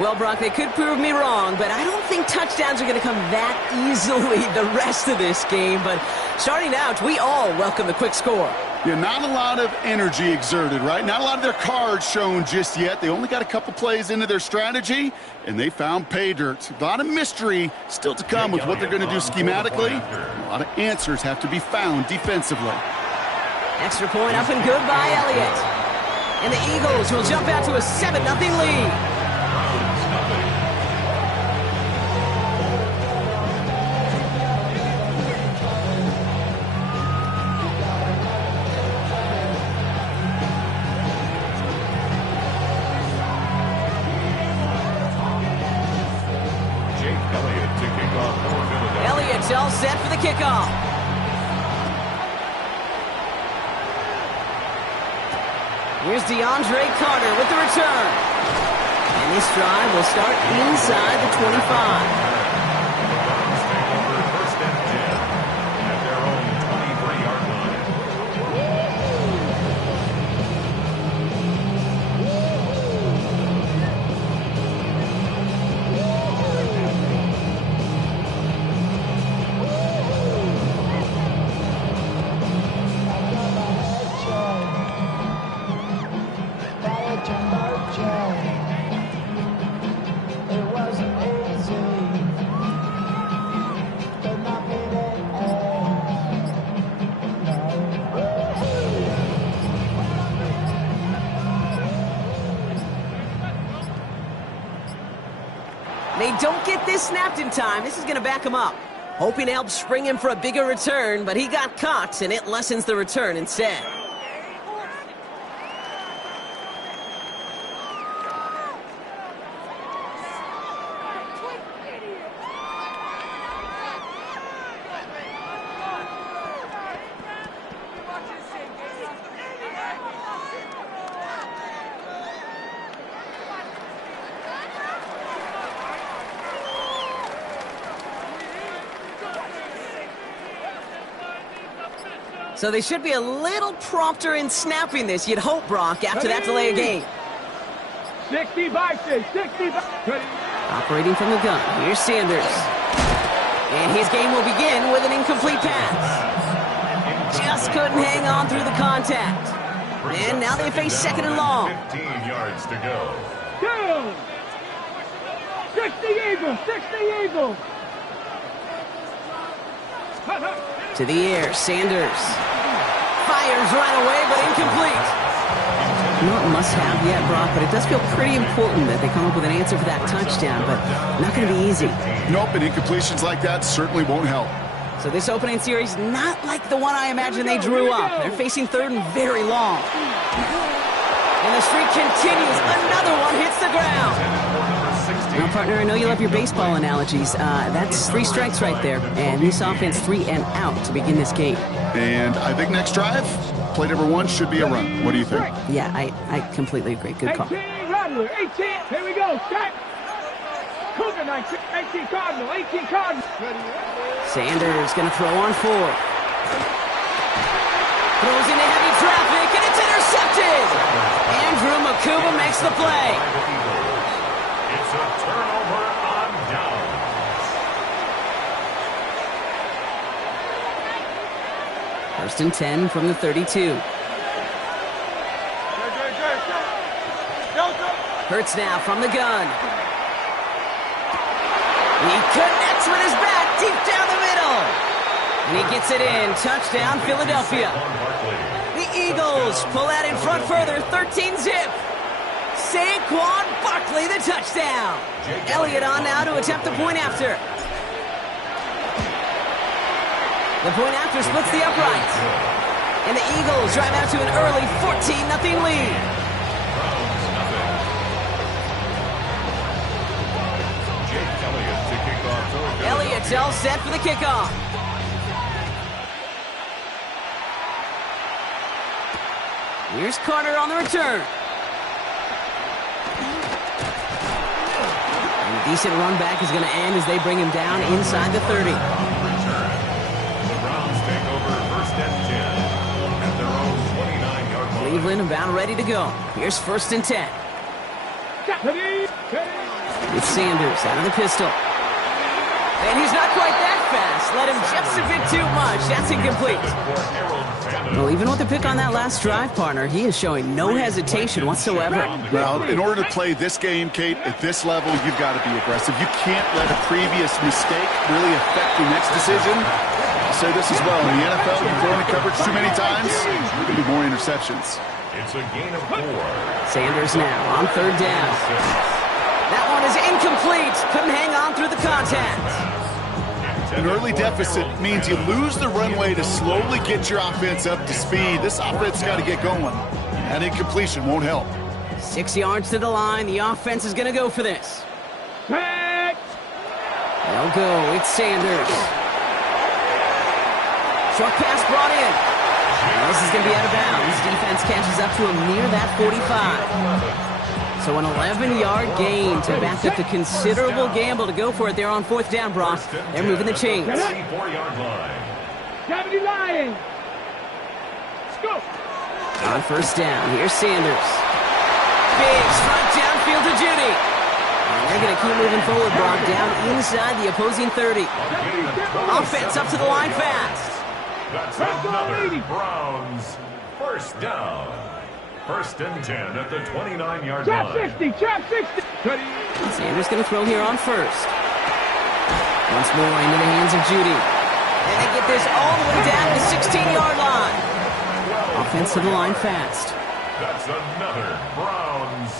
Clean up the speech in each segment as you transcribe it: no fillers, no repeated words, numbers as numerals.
Well, Brock, they could prove me wrong, but I don't think touchdowns are going to come that easily the rest of this game. But starting out, we all welcome the quick score. Yeah, not a lot of energy exerted, right? Not a lot of their cards shown just yet. They only got a couple plays into their strategy, and they found pay dirt. A lot of mystery still to come with what they're going to do schematically. A lot of answers have to be found defensively. Extra point up and good by Elliott. And the Eagles will jump out to a 7-0 lead. Elliott's all set for the kickoff. Here's DeAndre Carter with the return. And this drive will start inside the 25. First and 10 at their own 23-yard line. They don't get this snapped in time. This is going to back him up. Hoping to help spring him for a bigger return, but he got caught, and it lessens the return instead. So they should be a little prompter in snapping this, you'd hope, Brock, after that delay of game. 65. Operating from the gun, here's Sanders. And his game will begin with an incomplete pass. Just couldn't hang on through the contact. And now they face second and long. 15 yards to go. 60 Eagles. To the air, Sanders. Fires right away, but incomplete. Not must-have yet, Brock, but it does feel pretty important that they come up with an answer for that touchdown, but not going to be easy. Nope, and incompletions like that certainly won't help. So this opening series, not like the one I imagine they drew up. They're facing third and very long. And the streak continues. Another one hits the ground. Now, partner, I know you love your baseball analogies. That's 3 strikes right there. And this offense 3 and out to begin this game. And I think next drive, play number 1 should be a run. What do you think? Yeah, I completely agree. Good call. 18, Rattler, 18. Here we go. Set. Cougar 19, 18 Cardinal, 18 Cardinal. Sanders going to throw on 4. Throws into heavy traffic, and it's intercepted. Andrew Makuba makes the play. It's a turnover on downs. First and 10 from the 32. Hurts now from the gun. He connects with his bat deep down the middle. And he gets it in. Touchdown, Philadelphia. The Eagles pull out in front further, 13-zip. Saquon Barkley, the touchdown. Elliott on now to attempt the point after. The point after splits the uprights. And the Eagles drive out to an early 14-0 lead. Elliott's all set for the kickoff. Here's Carter on the return. And a decent run back is going to end as they bring him down inside the 30. The Browns take over first and 10 at their own 29-yard line. Cleveland about ready to go. Here's first and 10. It's Sanders out of the pistol. And he's not quite that fast. Let him just a bit too much. That's incomplete. Well, even with the pick on that last drive, partner, he is showing no hesitation whatsoever. Well, in order to play this game, Kate, at this level, you've got to be aggressive. You can't let a previous mistake really affect the next decision. I'll say this as well. In the NFL, you've thrown the coverage too many times, there could be more interceptions. It's a gain of 4. Sanders now on third down. That one is incomplete. Couldn't hang on through the contact. An early deficit means you lose the runway to slowly get your offense up to speed. This offense got to get going. That incompletion won't help. 6 yards to the line. The offense is going to go for this. Back. They'll go. It's Sanders. Short pass brought in. Well, this is going to be out of bounds. Defense catches up to him near that 45. So an 11-yard gain to back up the considerable gamble to go for it there on fourth down, Brock. They're moving the chains. 34-yard line. Deputy Lion. Let's go. On first down, here's Sanders. Big strike downfield to Judy. And they're going to keep moving forward, Brock, down inside the opposing 30. Offense up to the line fast. That's another Browns first down. First and 10 at the 29-yard Trap line. 60, trap 60. Sanders going to throw here on first. Once more into the hands of Judy. And they get this all the way down to the 16-yard line. Offense to the line fast. That's another Browns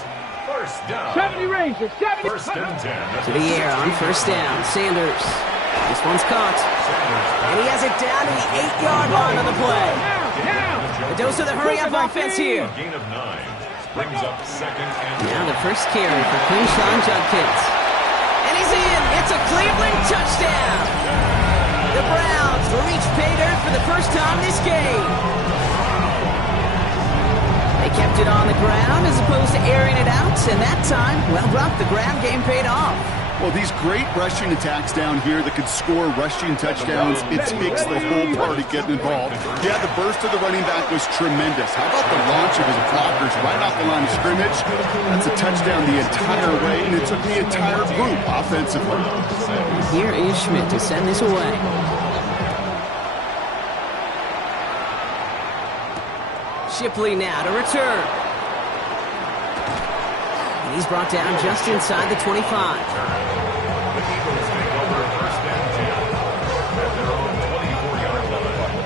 first down. 70 Rangers, 70. First and 10 at To the air on first down. Sanders. This one's caught. And he has it down to the 8-yard line on the play. Now. A dose of the hurry-up offense here. A gain of 9 brings up second and Now the first carry for Quinshon Judkins. And he's in. It's a Cleveland touchdown. The Browns reach pay dirt for the first time this game. They kept it on the ground as opposed to airing it out. And that time, well, Brock, the ground game paid off. Well, these great rushing attacks down here that could score rushing touchdowns, it makes the whole party getting involved. Yeah, the burst of the running back was tremendous. How about the launch of his blockers right off the line of scrimmage? That's a touchdown the entire way, and it took the entire group offensively. Here is Schmidt to send this away. Shipley now to return. And he's brought down just inside the 25. the Eagles take over first and 10 at their own 24-yard line.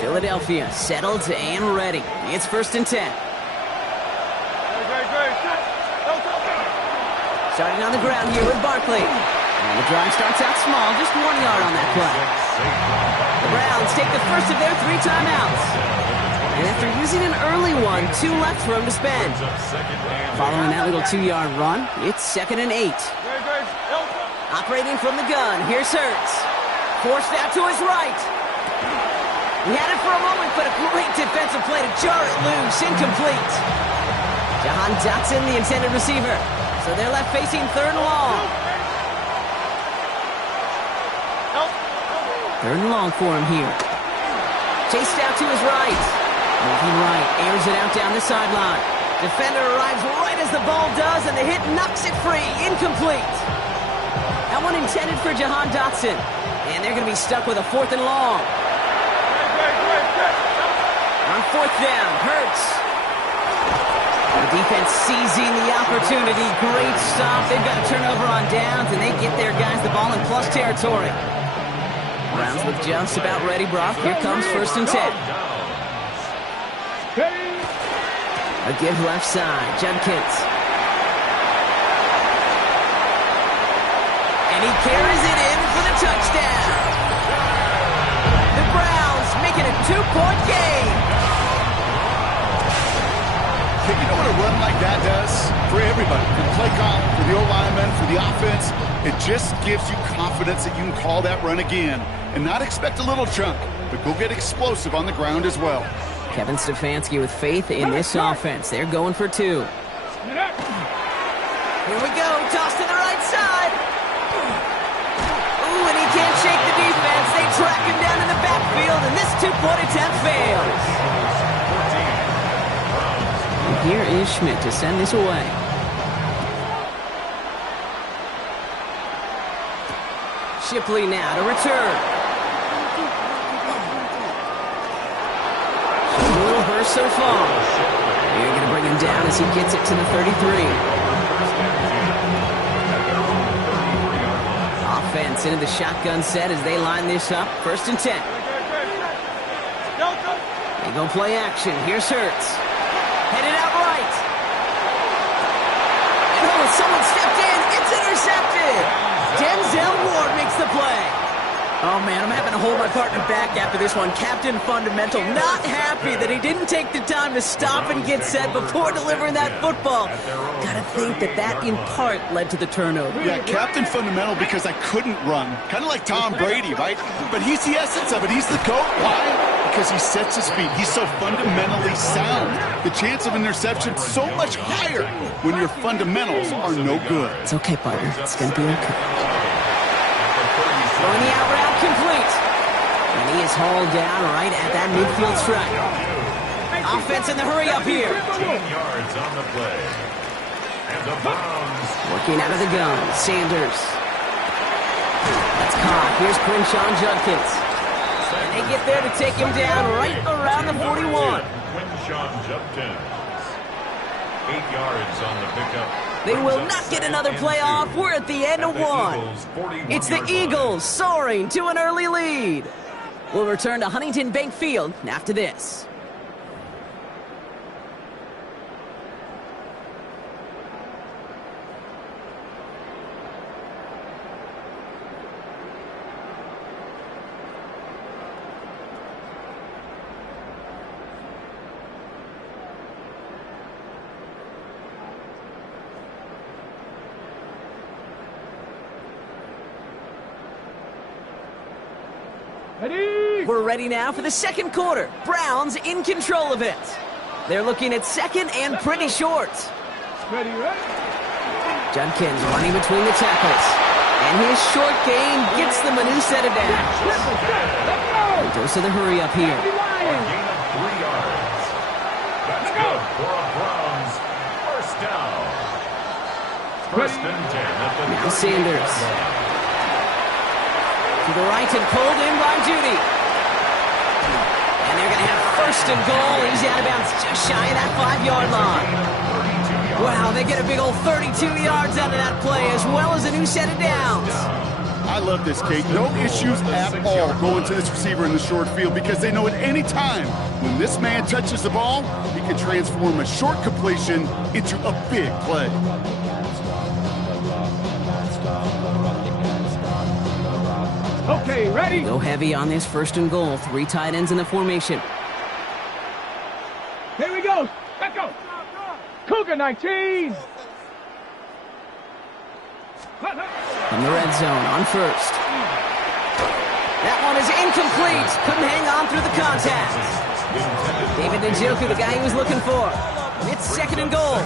Philadelphia settled and ready. It's first and 10. Starting on the ground here with Barkley. And the drive starts out small, just 1 yard on that play. The Browns take the first of their 3 timeouts. And after using an early one, 2 left for him to spend. Following that little 2-yard run, it's second and 8. Operating from the gun, here's Hurts. Forced out to his right. He had it for a moment, but a great defensive play to jar it loose, incomplete. Jahan Dotson, the intended receiver. So they're left facing third and long. Third and long for him here. Chased out to his right. Moving right, airs it out down the sideline. Defender arrives right as the ball does, and the hit knocks it free. Incomplete. That one intended for Jahan Dotson. And they're going to be stuck with a fourth and long. On fourth down, Hurts. The defense seizing the opportunity. Great stop. They've got a turnover on downs, and they get their guys the ball in plus territory. Browns look just about ready, Brock. Here comes first and 10. A give left side, Judkins. And he carries it in for the touchdown. The Browns making a 2-point game. Hey, you know what a run like that does? For everybody, for the play call, for the O-lineman, for the offense, it just gives you confidence that you can call that run again and not expect a little chunk, but go get explosive on the ground as well. Kevin Stefanski with faith in this offense. They're going for 2. Here we go. Toss to the right side. Ooh, and he can't shake the defense. They track him down in the backfield, and this 2-point attempt fails. here is Schmidt to send this away. Shipley now to return. A little burst so far. They're going to bring him down as he gets it to the 33. Offense into the shotgun set as they line this up. 1st and 10. They go play action. Here's Hurts. Headed out right. And oh, someone stepped in. It's intercepted. Denzel Ward makes the play. Oh, man, I'm having to hold my partner back after this one. Captain Fundamental not happy that he didn't take the time to stop and get set before delivering that football. Gotta think that in part led to the turnover. Yeah, Captain Fundamental because I couldn't run. Kind of like Tom Brady, right? But he's the essence of it. He's the GOAT. Why? Because he sets his feet. He's so fundamentally sound. The chance of interception so much higher when your fundamentals are no good. It's okay, partner. It's gonna be okay. Throwing the out route complete. And he is hauled down right at that midfield stripe. Offense in the hurry up here. 15 yards on the play. And the Browns. Working out of the gun. Sanders. That's caught. Here's Quinshawn Judkins. And they get there to take him down right around the 41. Quinshawn Judkins. 8 yards on the pickup. They will not get another play off. We're at the end of one. It's the Eagles soaring to an early lead. We'll return to Huntington Bank Field after this. We're ready now for the second quarter. Browns in control of it. They're looking at second and pretty short. Ready, ready. Judkins running between the tackles. And his short gain gets them a new set of downs. He goes to the hurry up here. A gain of 3 yards. That's good for a Browns first down. 1st and 10 at the Now Sanders. To the right and pulled in by Judy. And they're going to have 1st and goal. He's out of bounds just shy of that 5-yard line. Wow, they get a big old 32 yards out of that play as well as a new set of downs. I love this, Kate. No issues at all going to this receiver in the short field because they know at any time when this man touches the ball, he can transform a short completion into a big play. Okay, ready? Go heavy on this 1st and goal. 3 tight ends in the formation. Here we go. Let's go. Cougar 19. From the red zone on 1st. That one is incomplete. Couldn't hang on through the contact. David Njoku, the guy he was looking for. It's 2nd and goal.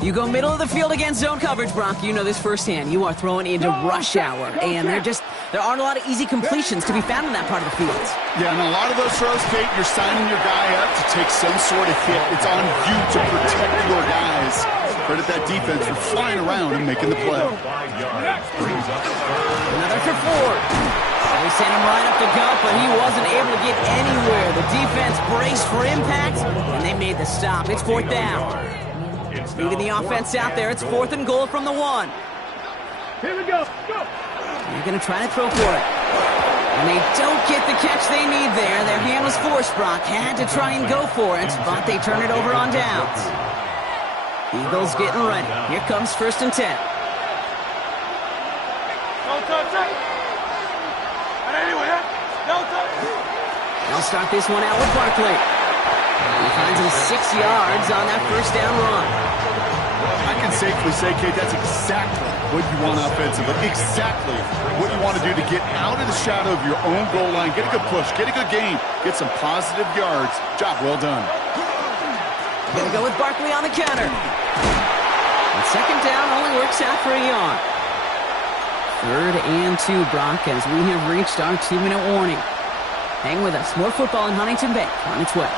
You go middle of the field against zone coverage, Brock. You know this firsthand. You are throwing into rush hour, and there aren't a lot of easy completions to be found in that part of the field. Yeah, and a lot of those throws, Kate, you're signing your guy up to take some sort of hit. It's on you to protect your guys. Credit that defense for flying around and making the play. Another for Ford. They sent him right up the gut, but he wasn't able to get anywhere. The defense braced for impact, and they made the stop. It's 4th down. Leading the offense out there. It's 4th and goal from the 1. Here we go. Go. They're going to try to throw for it. And they don't get the catch they need there. Their hand was forced, Brock. Had to try and go for it, but they turn it over on downs. Eagles getting ready. Here comes 1st and 10. They'll start this one out with Barkley. He finds him 6 yards on that 1st down run. I can safely say, Kate, that's exactly what you want offensively. Exactly what you want to do to get out of the shadow of your own goal line, get a good push, get a good game, get some positive yards. Job well done. Gonna go with Barkley on the counter. And 2nd down only works out for a yard. 3rd and 2, Brock, as we have reached our 2-minute warning. Hang with us. More football in Huntington Bank on its way.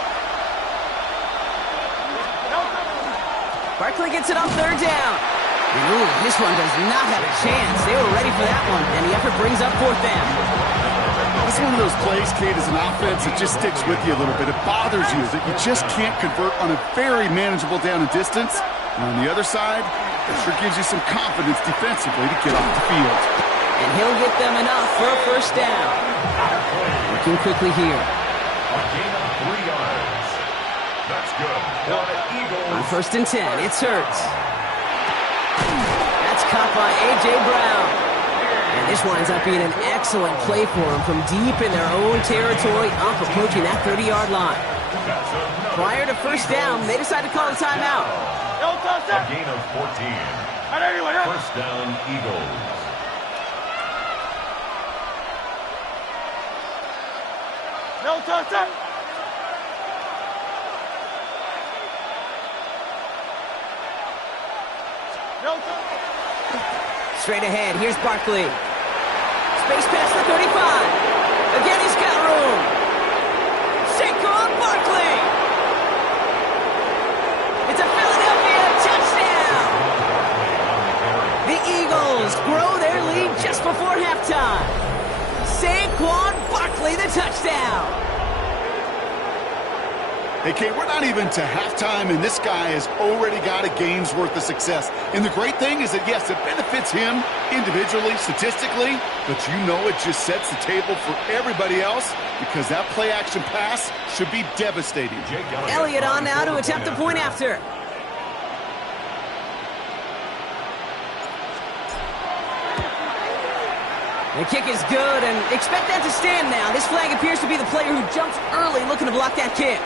Barkley gets it on third down. And ooh, this one does not have a chance. They were ready for that one, and the effort brings up fourth down. It's one of those plays, Kate, as an offense, it just sticks with you a little bit. It bothers you that you just can't convert on a very manageable down and distance. And on the other side, it sure gives you some confidence defensively to get off the field. And he'll get them enough for a first down. Working quickly here. A gain of 3 yards. That's good. For the Eagles. On first and 10, it's Hurts. That's caught by A.J. Brown. And this winds up being an excellent play for them from deep in their own territory, up approaching that 30-yard line. Prior to first down, they decide to call a timeout. A gain of 14. First down, Eagles. No touchdown. No touchdown. Straight ahead, here's Barkley. Space past the 35. Again, he's got room. Saquon Barkley. It's a Philadelphia touchdown. The Eagles grow their lead just before halftime. Saquon Barkley, the touchdown. Hey, Kate, we're not even to halftime, and this guy has already got a game's worth of success. And the great thing is that, yes, it benefits him individually, statistically, but you know it just sets the table for everybody else because that play-action pass should be devastating. Elliott on now to attempt the point after. The kick is good, and expect that to stand now. This flag appears to be the player who jumps early looking to block that kick.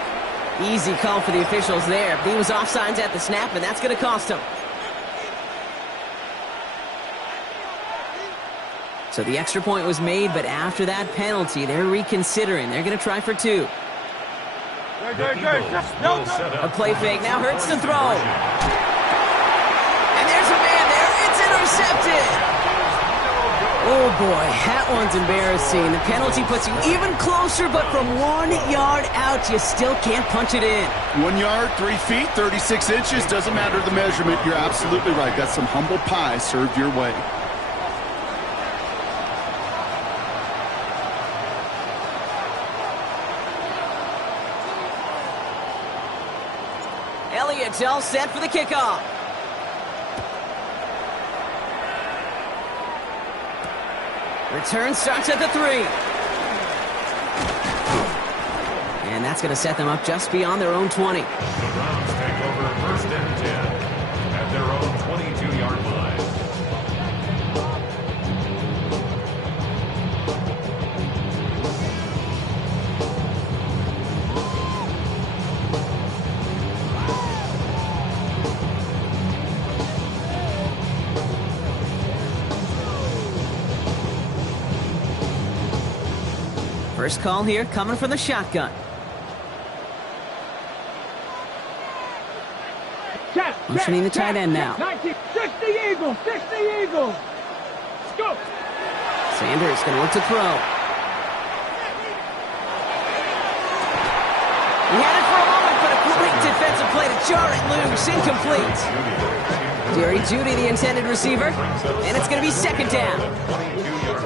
Easy call for the officials there. He was offsides at the snap, and that's going to cost him. So the extra point was made, but after that penalty, they're reconsidering. They're going to try for 2. A play fake. Now Hurts to throw. And there's a man there. It's intercepted. Oh, boy, that one's embarrassing. The penalty puts you even closer, but from 1 yard out, you still can't punch it in. 1 yard, 3 feet, 36 inches. Doesn't matter the measurement. You're absolutely right. That's some humble pie served your way. Elliott's all set for the kickoff. Return starts at the 3. And that's going to set them up just beyond their own 20. The Browns take over first and 10 at their own 22-yard line. First call here coming from the shotgun. Motioning the tight end now. 60 Eagles, 60 Eagles. Let's go. Sanders going to look to throw. He had it for a moment, but a great defensive play to jar it loose. Incomplete. Jerry Jeudy, the intended receiver, and it's going to be second down.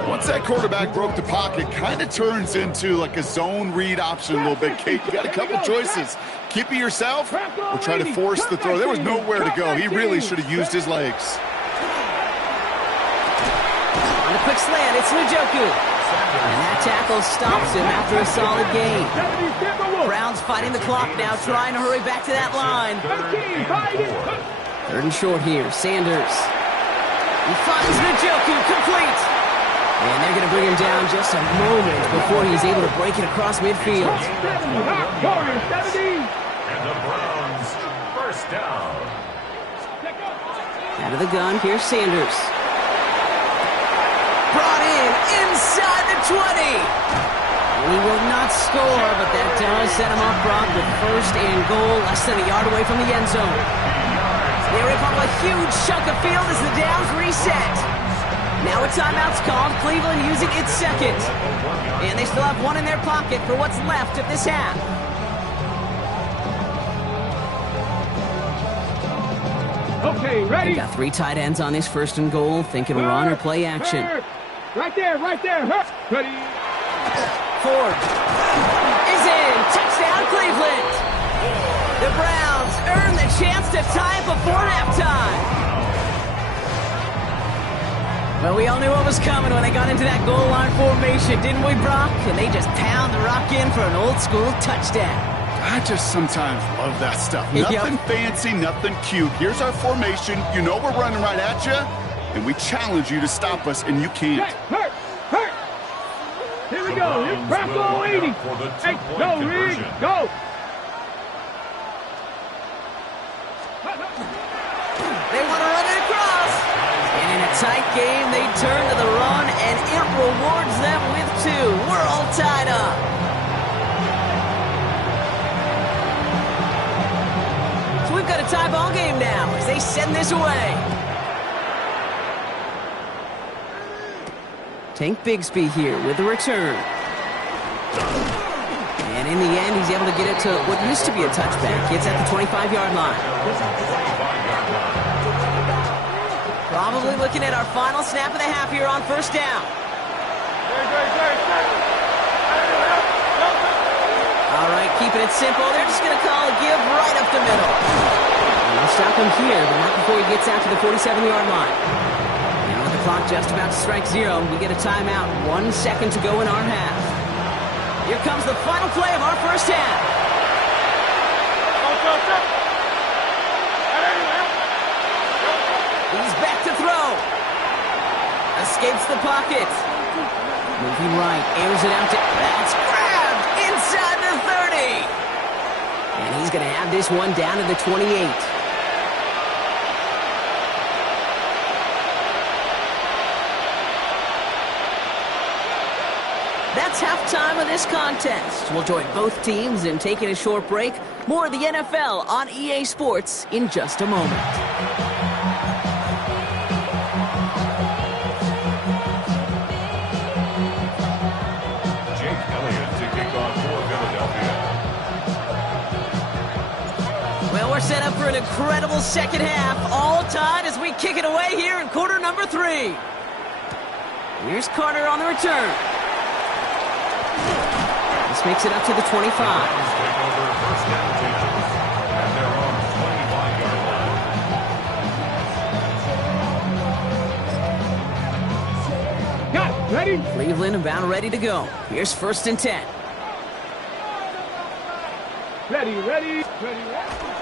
Once that quarterback broke the pocket, kind of turns into like a zone read option a little bit. Kate, you got a couple choices. Keep it yourself or try to force the throw. There was nowhere to go. He really should have used his legs. On a quick slant, it's Njoku. And that tackle stops him after a solid gain. Browns fighting the clock now, trying to hurry back to that line. Third and short here, Sanders. He finds Njoku, complete. And they're going to bring him down just a moment before he's able to break it across midfield. And the Browns first down. Out of the gun, here's Sanders. Brought in inside the 20. He will not score, but that does set him up, Brock, with first and goal, less than a yard away from the end zone. They rip up a huge chunk of field as the downs reset. Now a timeout's called, Cleveland using its second. And they still have one in their pocket for what's left of this half. Okay, ready? They've got 3 tight ends on this 1st and goal, thinking run or play action. Right there, right there. Ready? Ford is in. Touchdown, Cleveland. The Browns earn the chance to tie it before halftime. Well, we all knew what was coming when they got into that goal line formation, didn't we, Brock? And they just pound the rock in for an old-school touchdown. I just sometimes love that stuff. Yep. Nothing fancy, nothing cute. Here's our formation. You know we're running right at you, and we challenge you to stop us, and you can't. Hurt. Here we go. Here's Bravo 80. Hey, go, Reed, go. They want to run it across. And in a tight game, they turn to the run, and it rewards them with 2. We're all tied up. So we've got a tie ball game now as they send this away. Tank Bigsby here with the return. And in the end, he's able to get it to what used to be a touchback. It's at the 25-yard line. Probably looking at our final snap of the half here on 1st down. All right, keeping it simple. They're just going to call a give right up the middle. And they'll stop him here, but not before he gets out to the 47-yard line. And with the clock just about to strike 0, we get a timeout. 1 second to go in our half. Here comes the final play of our 1st half. He's back to throw. Escapes the pocket. Moving right, airs it out to... That's grabbed inside the 30. And he's going to have this one down to the 28. That's halftime of this contest. We'll join both teams in taking a short break. More of the NFL on EA Sports in just a moment. Set up for an incredible second half, all tied as we kick it away here in quarter number 3. Here's Carter on the return. This makes it up to the 25. Got it. Ready? Cleveland about ready to go. Here's 1st and 10. Ready.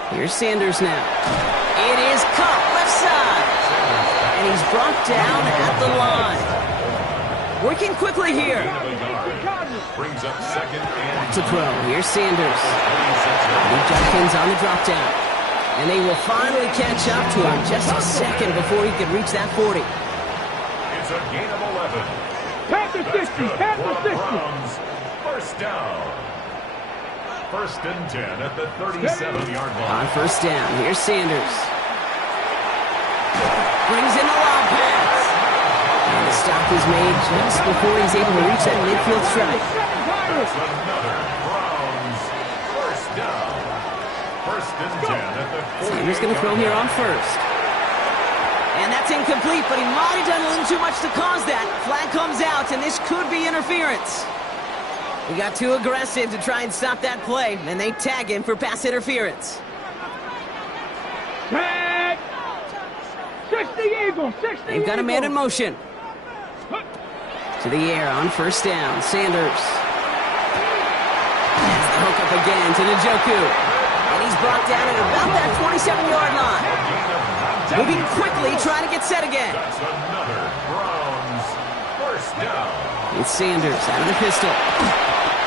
Here's Sanders now. It is caught left side. And he's brought down at the line. Working quickly here. Brings up 2nd and Back to throw. Here's Sanders. Lee Judkins on the drop down. And they will finally catch up to him just a second before he can reach that 40. It's a gain of 11. Panther 60. Panther 60. Browns, 1st down. 1st and 10 at the 37-yard line. On 1st down, here's Sanders. Brings in the long pass. And the stop is made just before he's able to reach that midfield strike. That's another Browns 1st down. 1st and 10 at the 40. Sanders going to throw here on 1st. And that's incomplete, but he might have done a little too much to cause that. Flag comes out, and this could be interference. He got too aggressive to try and stop that play, and they tag him for pass interference. Tag. 60 Eagles. 60 They've got a man in motion. To the air on 1st down. Sanders. That's the hook up again to Njoku. And he's brought down at about that 27-yard line. Moving quickly, trying to get set again. That's another Browns 1st down. It's Sanders out of the pistol.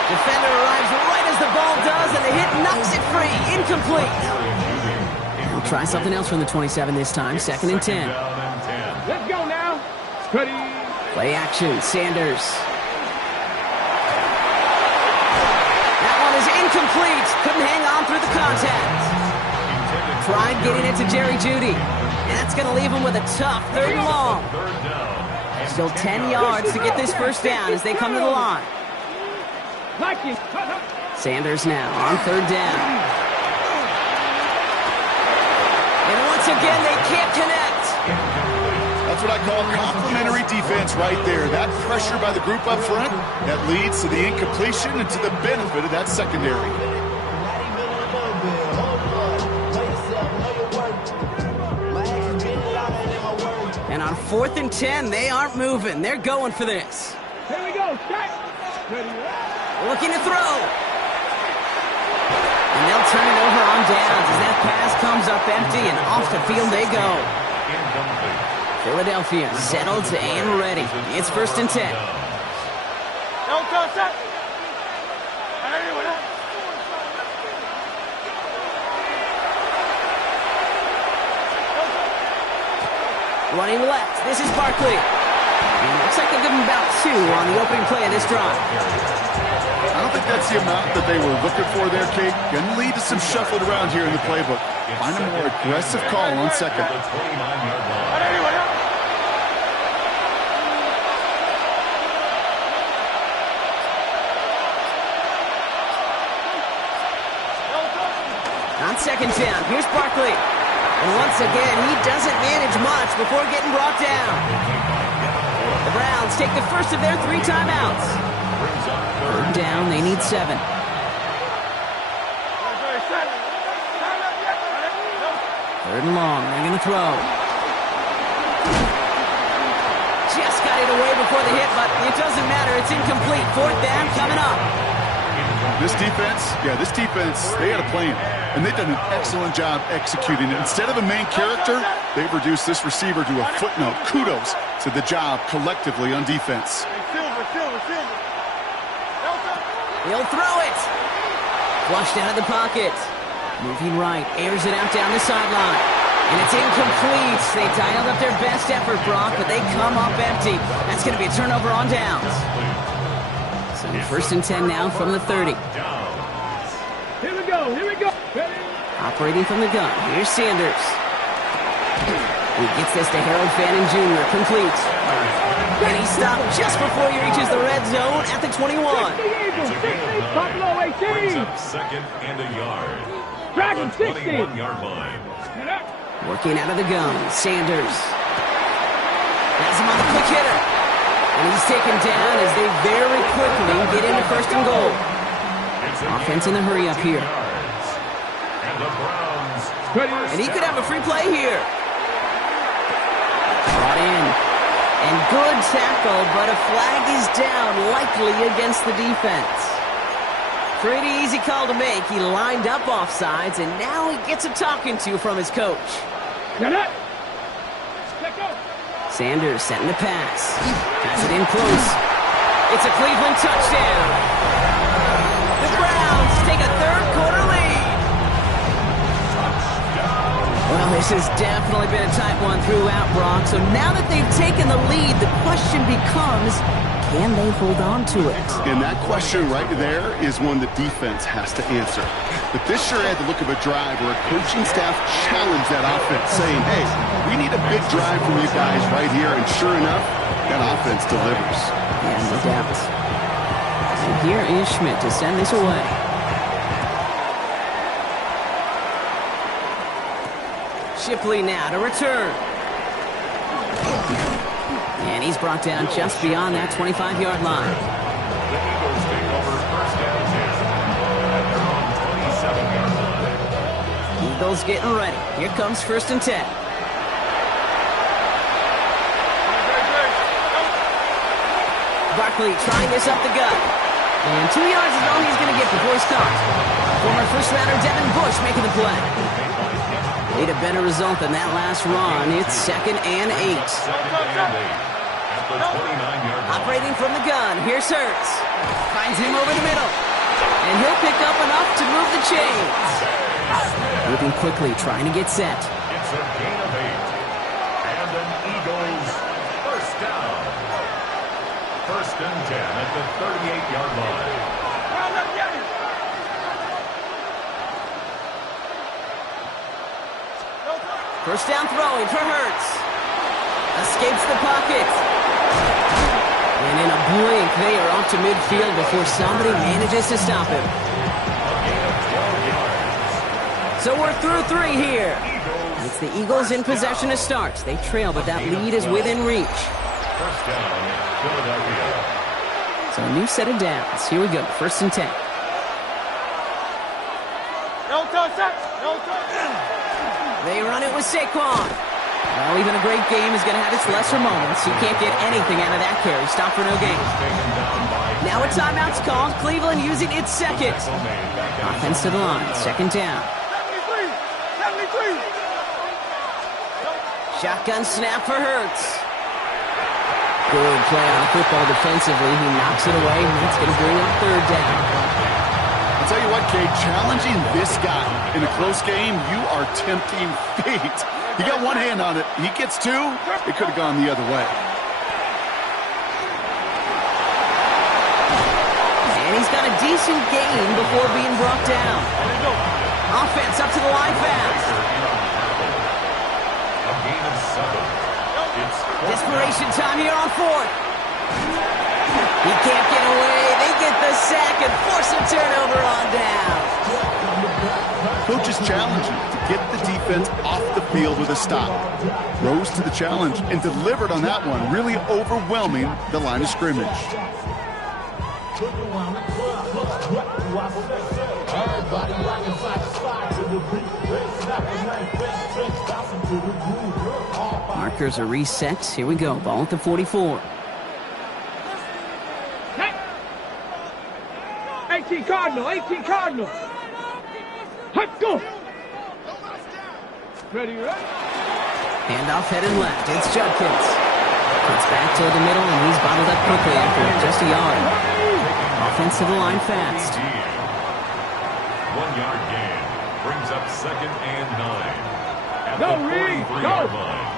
Defender arrives right as the ball does, and the hit knocks it free. Incomplete. We'll try something else from the 27 this time. 2nd and 10. Let's go now. Ready. Play action. Sanders. That one is incomplete. Couldn't hang on through the contact. Tried getting it to Jerry Jeudy. And that's going to leave him with a tough 3rd and long. Still 10 yards to get this 1st down as they come to the line. Sanders now on 3rd down. And once again, they can't connect. That's what I call complementary defense right there. That pressure by the group up front, that leads to the incompletion and to the benefit of that secondary. And on 4th and 10, they aren't moving. They're going for this. Here we go. Check. Looking to throw. And they'll turn it over on downs as that pass comes up empty, and off the field they go. Philadelphia settled and ready. It's 1st and 10. Running left. This is Barkley. And looks like they'll give him about 2 on the opening play of this drive. I don't think that's the amount that they were looking for there, Kate. Going to lead to some shuffling around here in the playbook. Find a more aggressive call on second. On 2nd down, here's Barkley. And once again, he doesn't manage much before getting brought down. The Browns take the first of their 3 timeouts. 3rd down, they need 7. 3rd and long, they're going to throw. Just got it away before the hit, but it doesn't matter. It's incomplete. 4th down coming up. This defense, they had a plan, and they've done an excellent job executing it. Instead of a main character, they've reduced this receiver to a footnote. Kudos to the job collectively on defense. He'll throw it. Flushed out of the pocket. Moving right, airs it out down the sideline. And it's incomplete. They dialed up their best effort, Brock, but they come up empty. That's going to be a turnover on downs. So 1st and 10 now from the 30. Here we go. Operating from the gun. Here's Sanders. He gets this to Harold Fannin Jr. Complete. And he stopped just before he reaches the red zone at the 21. Buffalo 18. 2nd and a yard. Dragon 60. 21-yard line. Working out of the gun. Sanders. Has him on the quick hitter. And he's taken down as they very quickly get into 1st and goal. Offense in a hurry up here. And the Browns. And he could have a free play here. Brought in. And good tackle, but a flag is down, likely against the defense. Pretty easy call to make. He lined up offsides, and now he gets a talking to from his coach. Sanders setting the pass. Has it in close. It's a Cleveland touchdown. The Browns take a 3rd quarter lead. Well, this has definitely been a tight one throughout, Brock. So now that they've taken the lead, the question becomes, can they hold on to it? And that question right there is one the defense has to answer. But this sure had the look of a drive where a coaching staff challenged that offense, saying, hey, we need a big drive from you guys right here. And sure enough, that offense delivers. Yeah, no doubt. And here is Schmidt to send this away. Shipley now to return. And he's brought down just beyond that 25-yard line. The Eagles take over 1st down 10 at their own 27-yard line. Eagles getting ready. Here comes 1st and 10. Barkley trying this up the gut. And 2 yards is all he's going to get before he's caught. Former first-rounder Devin Bush making the play. Need a better result than that last run. It's 2nd and 8. Operating from the gun. Here's Hurts. Finds him over the middle. And he'll pick up enough to move the chains. Moving quickly, trying to get set. It's a gain of 8. And an Eagles 1st down. 1st and 10 at the 38-yard line. First down throwing for Hurts. Escapes the pocket. And in a blink, they are off to midfield before somebody manages to stop him. So we're through 3 here. It's the Eagles in possession to start. They trail, but that lead is within reach. First down, Philadelphia. So a new set of downs. Here we go, 1st and 10. They run it with Saquon. Well, even a great game is going to have its lesser moments. You can't get anything out of that carry. Stop for no gain. Now a timeout's called. Cleveland using its second. Offense to the line. 2nd down. 73. Shotgun snap for Hurts. Good play on the football defensively. He knocks it away, and that's going to bring up 3rd down. I'll tell you what, Kate, challenging this guy in a close game, you are tempting fate. He got one hand on it. He gets 2. It could have gone the other way. And he's got a decent gain before being brought down. Offense up to the line fast. A gain of 7. Desperation time here on 4th. He can't get away. They get the sack and force a turnover on down. Coach is challenging to get the defense off the field with a stop. Rose to the challenge and delivered on that one, really overwhelming the line of scrimmage. Markers are reset. Here we go. Ball at the 44. 18 Cardinal. Let's go. Ready, right? Handoff headed left. It's Judkins. Cuts back toward the middle, and he's bottled up quickly after just a yard. Offense to the line fast. 1-yard gain brings up 2nd and 9 at Go, the Reed, 43-yard go. line.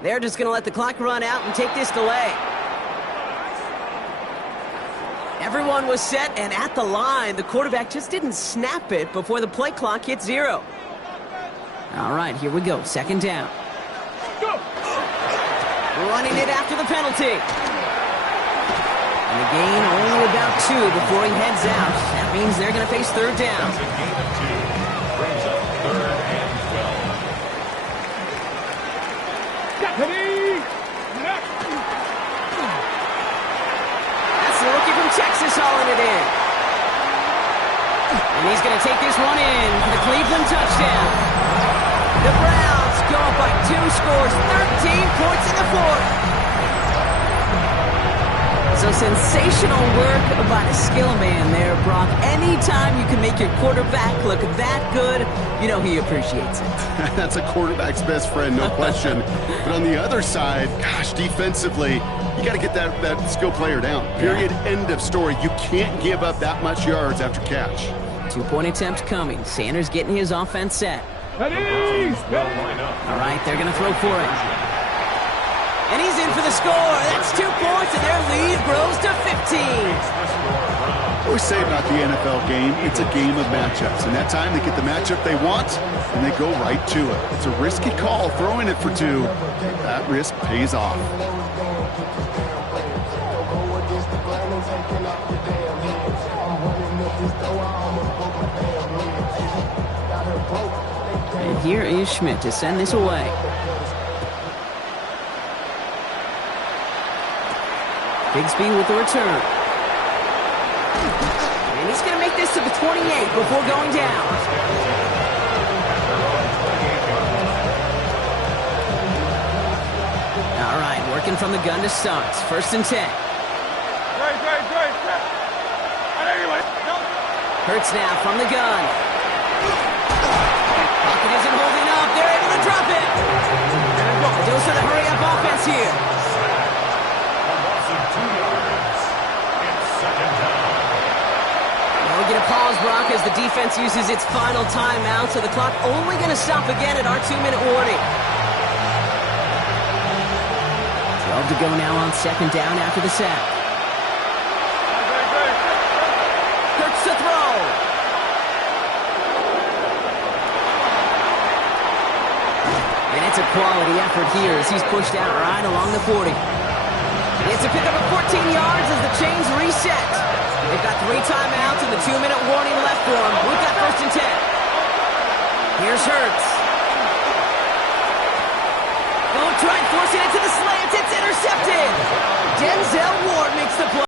They're just going to let the clock run out and take this delay. Everyone was set and at the line. The quarterback just didn't snap it before the play clock hit 0. All right, here we go. 2nd down. Go. Running it after the penalty. And the gain only about 2 before he heads out. That means they're going to face 3rd down. That's a gain of 2. Brings up 3rd and 12. That's the rookie from Texas hauling it in. And he's going to take this one in for the Cleveland touchdown. The Browns go up by 2 scores, 13 points in the 4th. So sensational work by the skill man there, Brock. Anytime you can make your quarterback look that good, you know he appreciates it. That's a quarterback's best friend, no question. But on the other side, gosh, defensively, you got to get that skill player down. Period. Yeah. End of story. You can't give up that much yards after catch. 2-point attempt coming. Sanders getting his offense set. Ready. All right, they're going to throw for it. And he's in for the score. That's 2 points, and their lead grows to 15. I always say about the NFL game, it's a game of matchups. And that time they get the matchup they want, and they go right to it. It's a risky call throwing it for 2. That risk pays off. And here is Schmidt to send this away. Bigsby with the return. And he's going to make this to the 28 before going down. All right, working from the gun to start. 1st and 10. Hurts now from the gun. Pocket isn't holding up. They're able to drop it. Dose of the hurry-up offense here. We'll get a pause, Brock, as the defense uses its final timeout, so the clock only going to stop again at our 2-minute warning. to go now on second down after the sack. Hurts to throw. And it's a quality effort here as he's pushed out right along the 40. It's a pickup of 14 yards as the chains reset. They've got 3 timeouts and the 2-minute warning left for them. We've got 1st and 10. Here's Hurts. Try forcing it to the slant. It's intercepted. Denzel Ward makes the play.